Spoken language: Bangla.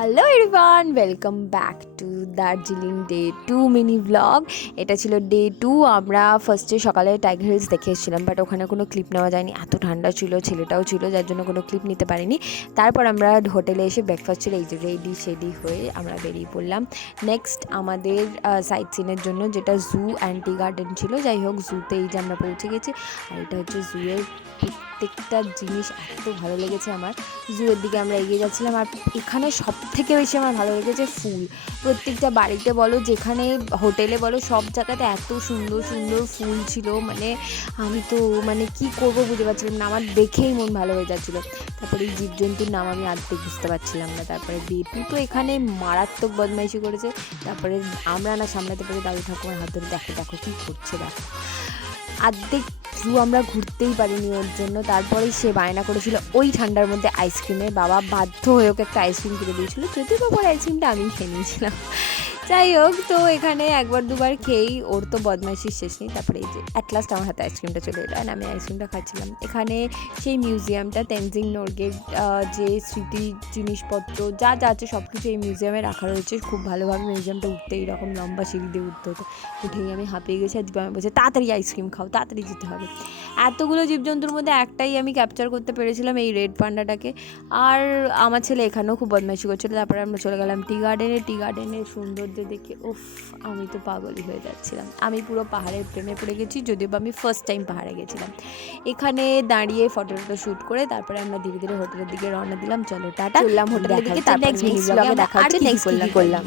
Hello everyone, welcome back to Darjeeling day 2 mini blog. এটা ছিল ডে 2। আমরা ফার্স্টে সকালে টাইগার হিলস দেখে এসেছিলাম, বাট ওখানে কোনো ক্লিপ নেওয়া যায়নি, এত ঠান্ডা ছিল, ছেলেটাও ছিল, যার জন্য কোনো ক্লিপ নিতে পারিনি। তারপর আমরা হোটেলে এসে ব্রেকফাস্ট ছিল, এই যে রেডি শেডি হয়ে আমরা বেরিয়ে পড়লাম নেক্সট আমাদের সাইট সিনের জন্য, যেটা জু অ্যান্ড টি গার্ডেন ছিল। যাই হোক, জুতে এই যে আমরা পৌঁছে গেছি, আর এটা হচ্ছে জুয়ের প্রত্যেকটা জিনিস এত ভালো লেগেছে আমার। জুয়ের দিকে আমরা এগিয়ে যাচ্ছিলাম, আর এখানে সব থেকে বেশি আমার ভালো লেগেছে ফুল। প্রত্যেকটা বাড়িতে বলো, যেখানে হোটেলে বলো, সব জায়গাতে এত সুন্দর সুন্দর ফুল ছিল, মানে আমি তো কি করব বুঝতে পারছিলাম না, আমার দেখেই মন ভালো হয়ে যাচ্ছিলো। তারপরে এই জীবজন্তুর নাম আমি আর্ধেক বুঝতে পারছিলাম না। তারপরে বেটু তো এখানে মারাত্মক বদমাইশি করেছে। তারপরে আমরা না সামলাতে পেরে দাদু ঠাকুমার হাত ধরে দেখো দেখো কী করছে, দেখো। আর্ধেক জু আমরা ঘুরতেই পারিনি ওর জন্য। তারপরেই সে বায়না করেছিল ওই ঠান্ডার মধ্যে আইসক্রিমের, বাবা বাধ্য হয়ে ওকে একটা আইসক্রিম কিনে দিয়েছিল, যদিও বাবার আইসক্রিমটা আমি খেয়ে নিয়েছিলাম। যাই হোক, তো এখানে একবার দুবার খেয়েই ওর তো বদমাইশির শেষ নেই। তারপরে এই যে অ্যাট লাস্ট আমার হাতে আইসক্রিমটা চলে এলো, আর আমি আইসক্রিমটা খাচ্ছিলাম। এখানে সেই মিউজিয়ামটা, তেনজিং নোরগের যে স্মৃতি জিনিসপত্র যা যা আছে সব কিছু এই মিউজিয়ামে রাখা রয়েছে। খুব ভালোভাবে মিউজিয়ামটা উঠতে এইরকম লম্বা সিঁড়ি দিয়ে উঠতে হতো। উঠেই আমি হাঁপিয়ে গেছি, আর দীপা আমি বলছে তাড়াতাড়ি আইসক্রিম খাও, তাড়াতাড়ি যেতে হবে। এতগুলো জীবজন্তুর মধ্যে একটাই আমি ক্যাপচার করতে পেরেছিলাম, এই রেড পান্ডাটাকে। আর আমার ছেলে এখানেও খুব বদমাইশি করছিল। তারপরে আমরা চলে গেলাম টি গার্ডেনে। টি গার্ডেনের সৌন্দর্য দেখে উফ, আমি তো পাগলই হয়ে যাচ্ছিলাম। আমি পুরো পাহাড়ের প্রেমে পড়ে গেছি, যদিও বা আমি ফার্স্ট টাইম পাহাড়ে গেছিলাম। এখানে দাঁড়িয়ে ফটো শ্যুট করে তারপরে আমরা ধীরে ধীরে হোটেলের দিকে রওনা দিলাম। চলো টাটা, চললাম হোটেলের দিকে। তারপর নেক্সট ব্লগে দেখা হচ্ছে নেক্সট কি করলাম।